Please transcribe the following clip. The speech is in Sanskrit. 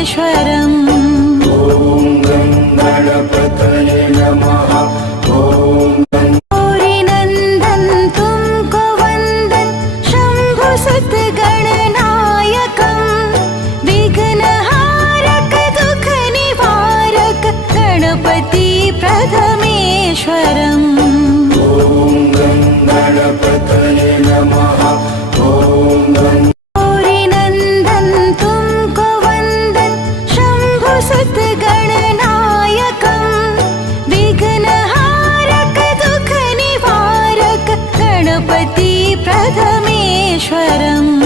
प्रथमेश्वरम्। ॐ गणपतये नमः। गौरीनन्दन तुमको वन्दन शम्भु सुत गणनायकं। विघ्नहारक दुःख निवारक गणपति प्रथमेश्वरम्। ॐ गणपतये नमः। गौरीनन्दन तुमको वन्दन शम्भु सुत गणनायकं। विघ्नहारक दुःख निवारक गणपति प्रथमेश्वरम्।